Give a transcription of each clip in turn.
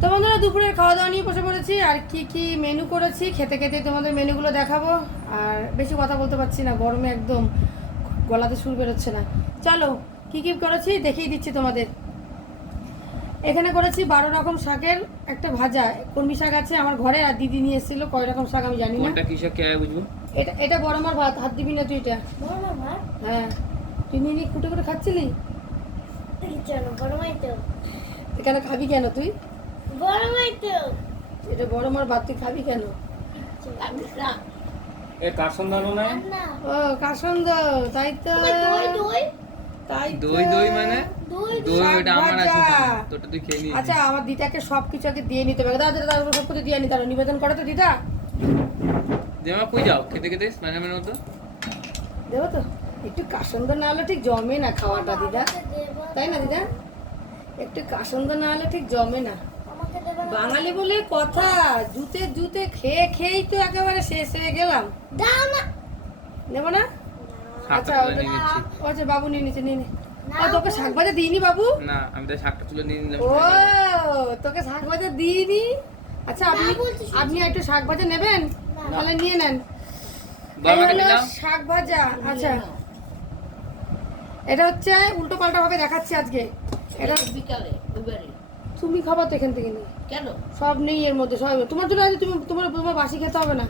তো বন্ধুরা দুপুরের খাওয়া দাওয়া নিয়ে বসে পড়েছি আর কি কি মেনু করেছি খেতে খেতে তোমাদের মেনুগুলো দেখাবো। আর বেশি কথা বলতে পারছি না গরমে একদম গলাতে সুর বেরোচ্ছে না। চলো কি কি করেছি দেখিয়ে দিচ্ছি তোমাদের। এখানে করেছি বারো রকম শাকের একটা ভাজা। কর্মী শাক আছে আমার ঘরে আর দিদি নিয়ে এসেছিল। কয় রকম শাক আমি জানি না। কিসে কে বুঝব? এটা এটা বড় আমার ভাত হাত দিবি না তুই এটা। হ্যাঁ। তুই নিয়ে নিয়ে কুটে করে খাচ্ছিলি? কেন খাবি কেন তুই? বড় মাই তো। এটা বড় আমার ভাত তুই খাবি কেন? এ না। ও কাসন্দ তাই তো। দই দই? তাই দই দই মানে? দই দই। ওটা আমার আছে ভাজা। তুই খেয়ে নিয়েছিস আচ্ছা আমার দিদাকে আগে দিয়ে নিতে হবে। দাদা দাদা সব কিছু দিয়ে নিতে হবে নিবেদন করে তো দিদা। যে কই যাও? খেতে খেতে? ম্যাডামের মতো? দেবো তো। একটু কাসন্দ না হলে ঠিক জমে না খাওয়াটা দিদা। তাই না দিদা? একটু কাসন্দ না হলে ঠিক জমে না। বাঙালি বলে কথা জুতে জুতে খেয়ে খেয়েই তো একেবারে শেষ হয়ে গেলাম। দাও না। নেব না? আচ্ছা, আচ্ছা বাবু নিয়ে নিচে নিয়ে নে। ও তোকে শাক ভাজা দিইনি বাবু? না আমি তো শাকটা তুলে নিয়ে নিলাম। ও তোকে শাক ভাজা দিইনি? আচ্ছা আপনি। আপনি একটু শাক ভাজা নেবেন? তাহলে নিয়ে নেন। শাক ভাজা। আচ্ছা। এটা হচ্ছে উল্টো পাল্টা ভাবে দেখাচ্ছি আজকে। এটা বিকালে তুমি খাবার তো এখান থেকে নিয়ে। কেন? সব নেই এর মধ্যে সব তোমার জন্য আছে তুমি তোমার তোমার বাসি খেতে হবে না।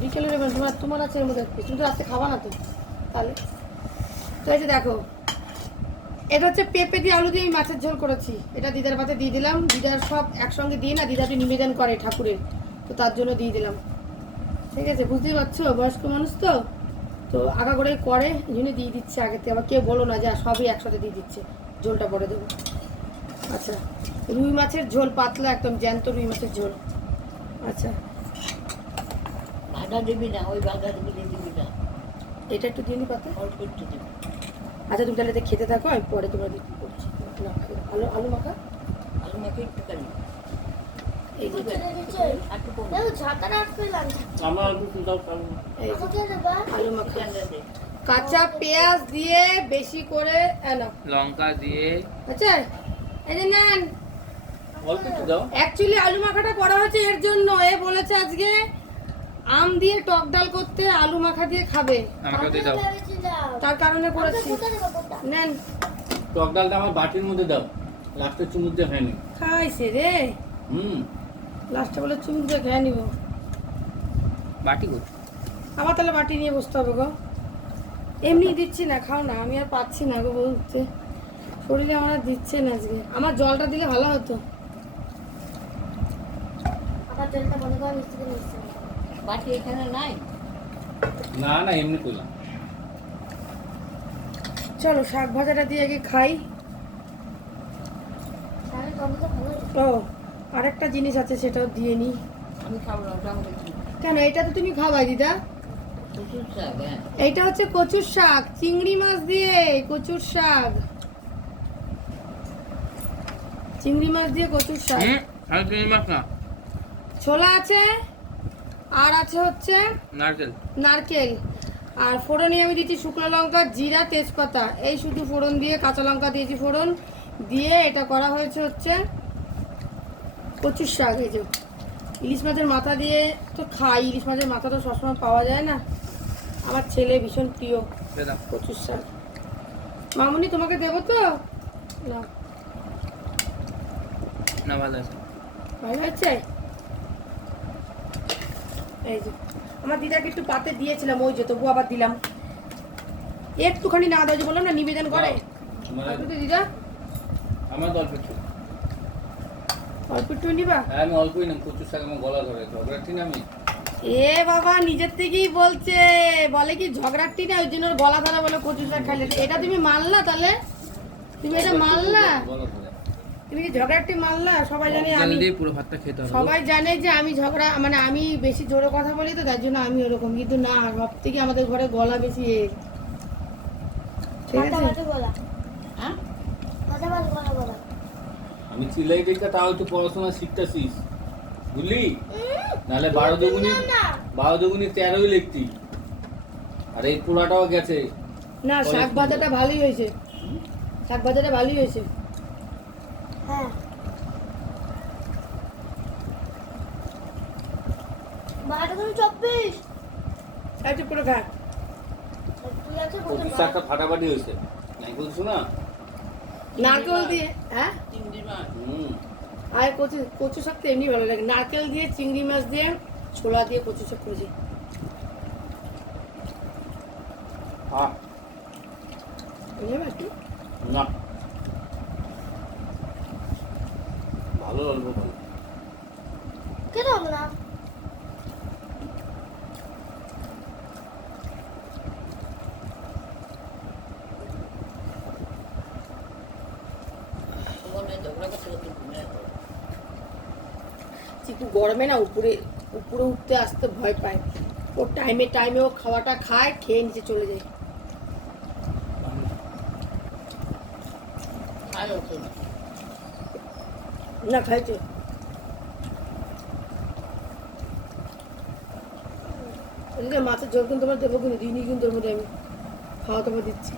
বিকেলে নেবেন তোমার তোমার আছে এর মধ্যে তুমি তো রাত্রে খাবা না তো। তাহলে। তো এই যে দেখো এটা হচ্ছে পেঁপে দিয়ে আলু দিয়ে আমি মাছের ঝোল করেছি। এটা দিদার পাতে দিয়ে দিলাম। দিদার সব একসঙ্গে দিয়ে না দিদাটি নিবেদন করে ঠাকুরের। তো তার জন্য দিয়ে দিলাম। ঠিক আছে বুঝতেই পারছ? বয়স্ক মানুষ তো। তো আগা করে করে এই জন্য দিয়ে দিচ্ছে আগেতে আবার কেউ বলো না যে সবই একসাথে দিয়ে দিচ্ছে। ঝোলটা পরে দেবো। আচ্ছা। রুই মাছের ঝোল পাতলা একদম জ্যান্ত রুই মাছের ঝোল। আচ্ছা। বাধা দিবি না ওই বাধা দিবি দিবি না। এটা একটু দিয়ে নি পাতে? অল্প একটু দিবি। আচ্ছা তুমি তাহলে খেতে থাকো আমি পরে তোমার করছি। না, আলু আলু মাখা? আলু মাখে একটু কালি কাঁচা পেঁয়াজ দিয়ে বেশি করে এনো লঙ্কা দিয়ে আচ্ছা এই যে নেন। অল্প একটু দাও। অ্যাকচুয়ালি আলু মাখাটা করা হয়েছে এর জন্য। এ বলেছে আজকে আম দিয়ে টক ডাল করতে আলু মাখা দিয়ে খাবে। আমাকে দিয়ে দাও। তার কারণে করেছি। কোথা নেন। টক ডালটা আমার বাটির মধ্যে দাও। দিয়ে খাইছে রে। হুম। লাস্টে বলে চুমুক দিয়ে খেয়ে নিবো। বাটি আমার তাহলে বাটি নিয়ে বসতে হবে গো। এমনি দিচ্ছি না খাও না। আমি আর পাচ্ছি না গো বলতে শরীরে আমার আর দিচ্ছে না আজকে। আমার জলটা দিলে ভালো হতো। আবার জলটা বন্ধ করে মিষ্টি করে বাটি এখানে নাই? না না এমনি কইলাম। চলো শাক ভাজাটা দিয়ে আগে খাই। ও আরেকটা জিনিস আছে সেটাও দিয়ে নিই আমি খাব না কেন এটা তো তুমি খাবাই দিদা। হ্যাঁ। এইটা হচ্ছে কচুর শাক চিংড়ি মাছ দিয়ে কচুর শাক। চিংড়ি মাছ দিয়ে কচুর শাক। আর তুমি মাছ না। ছোলা আছে আর আছে হচ্ছে নারকেল। নারকেল। আর ফোড়নে আমি দিচ্ছি শুকনো লঙ্কা জিরা তেজপাতা। এই শুধু ফোড়ন দিয়ে কাঁচা লঙ্কা দিয়েছি ফোড়ন। দিয়ে এটা করা হয়েছে হচ্ছে কচুর শাক। এই যে ইলিশ মাছের মাথা দিয়ে তো খাই ইলিশ মাছের মাথা তো সবসময় পাওয়া যায় না। আমার ছেলে ভীষণ প্রিয় কচুর শাক। মামুনি তোমাকে দেবো তো? না। না ভালো আছে? ভালো হচ্ছে এই যে আমার দিদাকে একটু পাতে দিয়েছিলাম ওই যে তবু আবার দিলাম। একটুখানি না দাও যে বললাম না নিবেদন করে। দিদা? আমার তো অল্প একটু। অল্প একটু নিবা? হ্যাঁ, আমি অল্পই না প্রচুর শাক আমার গলা ধরে ঝগড়াটি না আমি? এ বাবা নিজের থেকেই বলছে। বলে কি ঝগড়াটি না ওই জন্য গলা ধরা বলে কচু শাক খাইলে। এটা তুমি মানলা তাহলে? তুমি এটা মানলা? গলা ধরে তুমি কি ঝগড়াটি মানলা সবাই জানে আমি পুরো ভাতটা খেতে হবে সবাই জানে যে আমি ঝগড়া মানে আমি বেশি জোরে কথা বলি তো তার জন্য আমি ওরকম। কিন্তু না সব থেকে আমাদের ঘরে গলা বেশি এ। ঠিক আছে? হ্যাঁ? আমি চিলাই দেখে তাও একটু পড়াশোনা শিখতেছিস। বুঝলি? নাহলে বারো দুগুনি না। বারো দুগুনি তেরোই লিখতি। আর এই পোড়াটাও গেছে। না শাক ভাজাটা ভালোই হয়েছে। শাক ভাজাটা ভালোই হয়েছে। ফাটাফাটি হয়েছে। নারকেল নারকেল দিয়ে হ্যাঁ? আর কচু কচু শাক তো এমনি ভালো লাগে। নারকেল দিয়ে চিংড়ি মাছ দিয়ে ছোলা দিয়ে কচু শাক করেছি। না। ওখানে। চিকু গরমে না উপরে উপরে উঠতে আসতে ভয় পায়। ও টাইমে টাইমে ও খাওয়াটা খায় খেয়ে নিচে চলে যায়। খাই হতো না না খাইছে। এদিকে মাছের ঝোল কিন্তু তোমার দেবো কিন্তু দিনই কিন্তু ওর মধ্যে আমি। খাওয়া তোমার দিচ্ছি।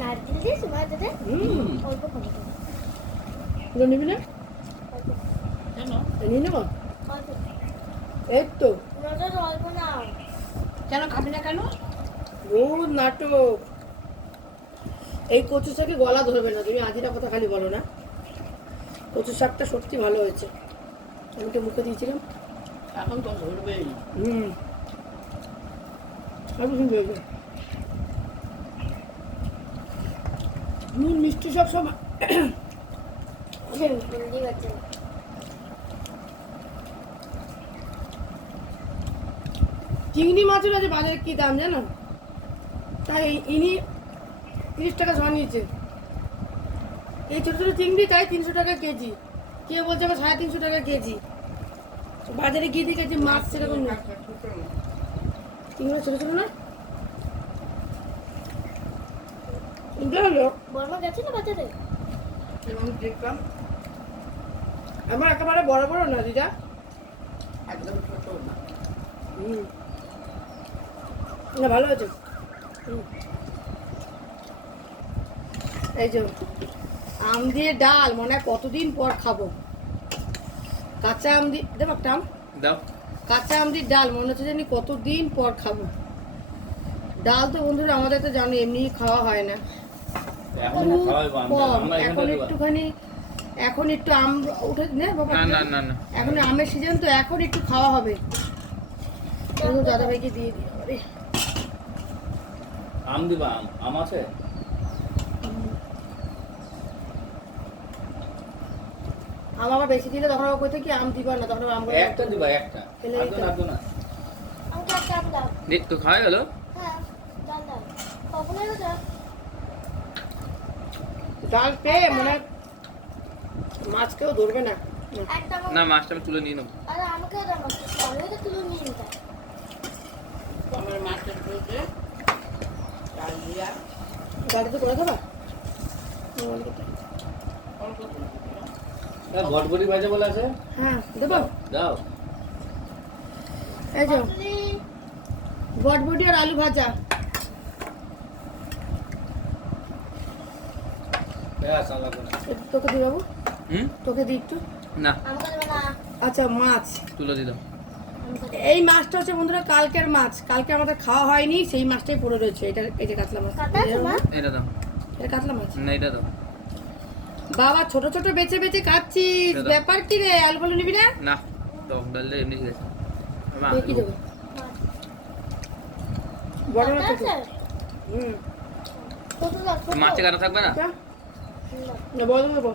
নারকেল দিয়েছি? হুম হুম। অল্প। নিবি না? নিয়ে নেব? এই তো। অল্প নাও কেন খাবি না কেন? বহুত নাটক। এই কচু শাকে গলা ধরবে না তুমি আজিরা কথা খালি বলো না। কচু শাকটা সত্যি ভালো হয়েছে। আমি তো মুখে দিয়েছিলাম। এখন তো ধরবেই। হুম। নুন মিষ্টি সব সময় চিংড়ি মাছের আছে বাজারে কি দাম জানো? তাই ইনি তিরিশ টাকা ঝড় নিয়েছে। এই ছোটো ছোটো চিংড়ি তাই তিনশো টাকা কেজি। কে বলছে আবার সাড়ে তিনশো টাকা কেজি। বাজারে গিয়ে দেখেছি মাছ সেরকম না চিংড়ি ছোটো ছোটো না এগুলো হলো। বর্মা গেছে না বাজারে? এবং দেখলাম। আমার একেবারে বড় বড় না দিদা। একদম ছোট না। হুম। না ভালো আছে হুম। এই যে আম দিয়ে ডাল মনে হয় কতদিন পর খাব? কাঁচা আম দিয়ে দেবো একটা আম। দাও। কাঁচা আম দিয়ে ডাল মনে হচ্ছে জানি কতদিন পর খাব। ডাল তো বন্ধুরা আমাদের তো জানো এমনি খাওয়া হয় না। কম এখন একটুখানি এখন একটু আম উঠে নে বাবা। না না এখন আমের সিজন তো এখন একটু খাওয়া হবে। দাদা ভাইকে দিয়ে দিই। আম দিবা আম আম আছে? আম আবার বেশি দিলে তখন আবার কোথায় কি আম দিবা না তখন আম একটা দিবা একটা। তো না, আর না আমাকে একটা আম দাও। দে তো খাওয়া গেল হ্যাঁ ডাল দাও। কখন এলো তো ডাল পেয়ে মনে মাছ কেউ ধরবে না। একটা না মাছটা আমি তুলে নিয়ে নেব। আরে আমাকে দাও। না তাহলে তো তুলে নিয়ে নিতে আমার মাছের ঝোলতে চাল দিয়া। গাড়িতে করে দেবা? দিলাম। এ, বটবটি ভাজা বলে আছে? হ্যাঁ দেবো। দাও। এই যে বটবটি আর আলু ভাজা। একটু তোকে দিই বাবু। হুম? তোকে দিই একটু। না। আচ্ছা মাছ। তুলে দিলাম এই মাছটা হচ্ছে বন্ধুরা কালকের মাছ। কালকে আমাদের খাওয়া হয়নি সেই মাছটাই পড়ে রয়েছে। এটা এই যে কাতলা মাছ? এটা দাও। এটা কাতলা মাছ? না এটা দাও। বাবা ছোট ছোট বেছে খাচ্ছিস দাদা। ব্যাপার কি রে আলু বলে নিবি না? না টক ডাল এমনি গেছে তুই কি দেবো। বড় কাটা হুম। মাছে কাটা থাকবে না? হুম, না বড় দেবো।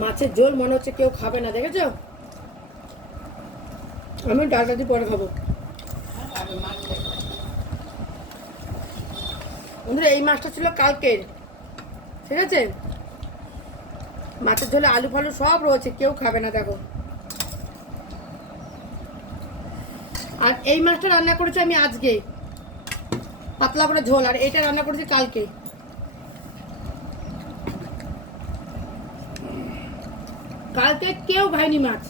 মাছের ঝোল মনে হচ্ছে কেউ খাবে না দেখেছ? আমি ডালটা দিয়ে পরে খাব আর আগে মাছ দেখলাম বন্ধুরা এই মাছটা ছিল কালকের ঠিক আছে? মাছের ঝোলে আলু ফালু সব রয়েছে কেউ খাবে না দেখো। আর এই মাছটা রান্না করেছি আমি আজকে পাতলা করে ঝোল আর এটা রান্না করেছি কালকে। কালকে কেউ খায়নি মাছ।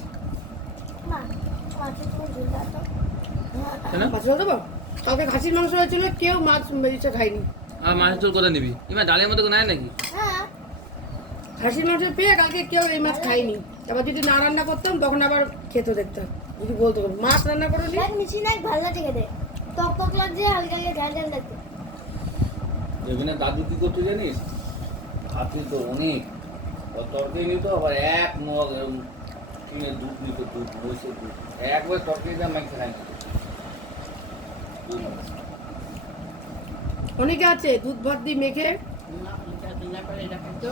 ঝোল দেবো? কালকে খাসির মাংস হয়েছিল কেউ মাছ বেরিয়েছে খায়নি। আর মাছের ঝোল কোথায় নিবি? ইমা ডালের মধ্যে কোনো নাই নাকি? হ্যাঁ। খাসির মাংস পেয়ে কালকে কেউ এই মাছ খায়নি। আবার যদি না রান্না করতাম তখন আবার খেতে দেখতাম। যদি বলতো মাছ রান্না করে নি দেখ মিশি না ভালো লাগছে খেতে। টক টক লাগছে হালকা হালকা ঝাল ঝাল লাগছে। এখানে দাদু কি করতে জানিস? হাতে তো অনেক। ও তরকারি নিত আবার এক মগ এরকম কিনে দুধ নিত দুধ বসে দুধ। একবার দাম মাইকে খাই না। অনেকে আছে দুধ ভাত দিয়ে মেখে। না করে এটা খেতো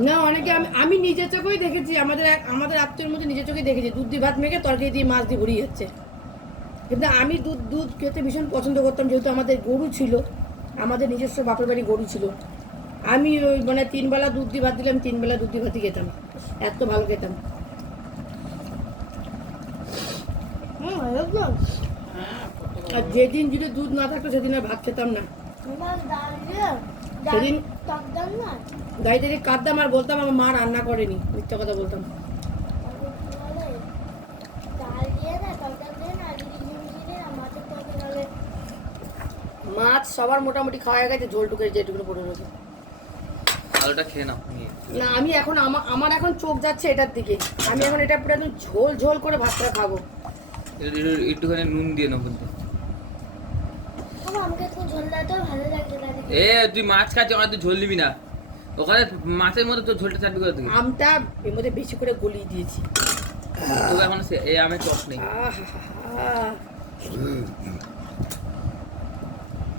না অনেকে আমি আমি নিজের চোখেই দেখেছি আমাদের এক- আমাদের আত্মীয়ের মধ্যে নিজের চোখেই দেখেছি দুধ দিয়ে ভাত মেখে তরকারি দিয়ে মাছ দিয়ে ভরিয়ে যাচ্ছে কিন্তু আমি দুধ দুধ খেতে ভীষণ পছন্দ করতাম যেহেতু আমাদের গরু ছিল আমাদের নিজস্ব বাপের বাড়ি গরু ছিল। আমি ওই মানে তিন বেলা দুধ দিয়ে ভাত দিলাম তিন বেলা দুধ দিয়ে ভাতই খেতাম এত ভালো খেতাম। হুম হ্যাঁ আর যেদিন যদি দুধ না থাকতো সেদিন আর ভাত খেতাম না। সেদিন- টক ডাল না? গাড়ি থেকে কাঁদতাম আর বলতাম আমার মা রান্না করেনি মিথ্যা কথা বলতাম। মাছ সবার মোটামুটি খাওয়া হয়ে গেছে ঝোল টুকে যেটুকুনো পড়ে রয়েছে। আলুটা খেয়ে নাও না আমি এখন আমার আমার এখন চোখ যাচ্ছে এটার দিকে। আমি এখন এটা পুরো একদম ঝোল ঝোল করে ভাতটা খাব। একটু- একটু- একটুখানি নুন দিয়ে নাও কিন্তু বাবা, আমাকে একটু ঝোল দাও তো ভালো লাগছে না দেখে এ তুই মাছ খাচ্ছিস ওখানে তুই ঝোল নিবি না। ওখানে মাছের মধ্যে তোর ঝোলটা চাটবি করে দিবি আমটা এর মধ্যে বেশি করে গলিয়ে দিয়েছি। তোকে এখন সে- এই আমের চপ নেই। আহা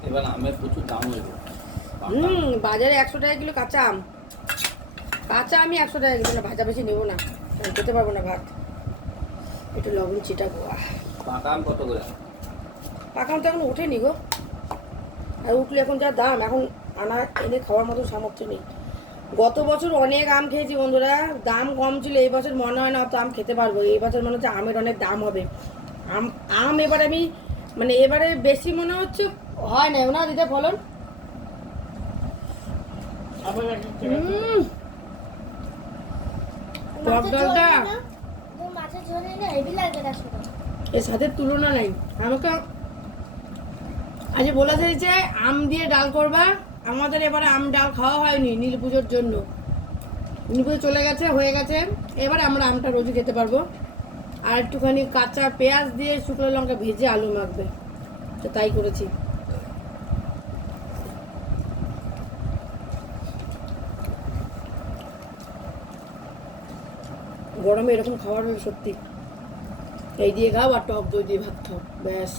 এবার আমের প্রচুর দাম হয়ে হুম বাজারে একশো টাকা কিলো কাঁচা আম। কাঁচা আমি একশো টাকা কিলো না ভাজা বেশি নেব না। খেতে পারব না ভাত। একটু লবণ চিটাবো আহ। পাকা আম কত করে? পাকাম তো এখন ওঠেনি গো। আর উঠলে এখন যা দাম এখন আনা এনে খাওয়ার মতো সামর্থ্য নেই। গত বছর অনেক আম খেয়েছি বন্ধুরা দাম কম ছিল এই বছর মনে হয় না অত আম খেতে পারব। এই বছর মনে হচ্ছে আমের অনেক দাম হবে। আম আম এবার আমি মানে এবারে বেশি মনে হচ্ছে হয় না না দিতে ফলন? এর সাথে তুলনা নাই। আমাকে আজ বলে যে আম দিয়ে ডাল করবা। আমাদের এবারে আম ডাল খাওয়া হয়নি নীল পুজোর জন্য। নীল পুজো চলে গেছে, হয়ে গেছে। এবারে আমরা আমটা রোজই খেতে পারব। আর একটুখানি কাঁচা পেঁয়াজ দিয়ে শুকনো লঙ্কা ভেজে আলু মাখবে। তো তাই করেছি। গরমে এরকম খাবার হলে সত্যি। এই দিয়ে খাও আর টক দই দিয়ে ভাত খাও। ব্যাস।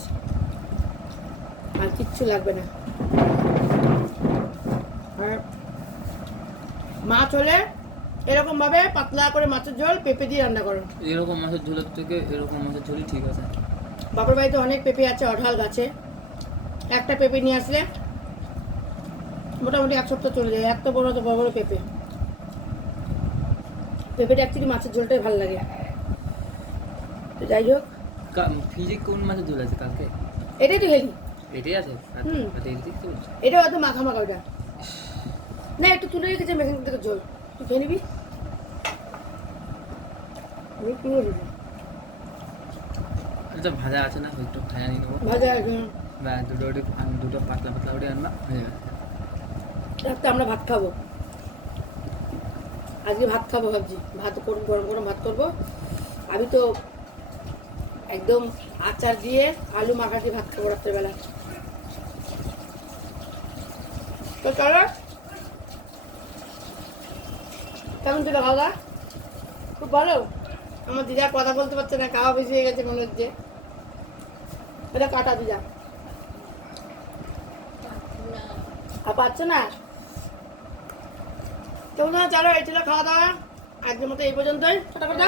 আর কিচ্ছু লাগবে না। আর মাছ হলে এরকম ভাবে পাতলা করে মাছের ঝোল পেঁপে দিয়ে রান্না করো। এরকম মাছের ঝোলের থেকে এরকম মাছের ঝোলই ঠিক আছে। বাপের বাড়িতে অনেক পেঁপে আছে অঢাল গাছে। একটা পেঁপে নিয়ে আসলে মোটামুটি এক সপ্তাহ চলে যায় এত বড় তো বড় বড় পেঁপে। পেঁপেটা অ্যাকচুয়ালি মাছের ঝোলটাই ভালো লাগে। তো যাই হোক। ফ্রিজে কোন মাছের ঝোল আছে কালকে? এটাই তো হেলি এটাই আছে? এটা হয়তো মাখা মাখা ওটা না একটু তুলে রেখেছে মেশিন থেকে ঝোল তুই খেয়ে নিবি? এটা ভাজা আছে না একটু ভাজা নিয়ে নেব। ভাজা আছে দুটো দুটো পাতলা পাতলা ওটি আনবা হয়ে যাবে। আমরা ভাত খাব। আজকে ভাত খাব ভাবছি। ভাত গরম গরম ভাত করব। আমি তো একদম আচার দিয়ে আলু মাখা দিয়ে ভাত খাব রাত্রেবেলা। তো চলো। কেমন ছিল খাওয়া? খুব ভালো? আমার দিদা কথা বলতে পারছে না খাওয়া বেশি হয়ে গেছে মনে হচ্ছে। এটা কাটা দিদা। আর পাচ্ছ না? তো বন্ধুরা, চলো এই ছিল খাওয়া দাওয়া। আজকের মতো এই পর্যন্তই। ছোটো করে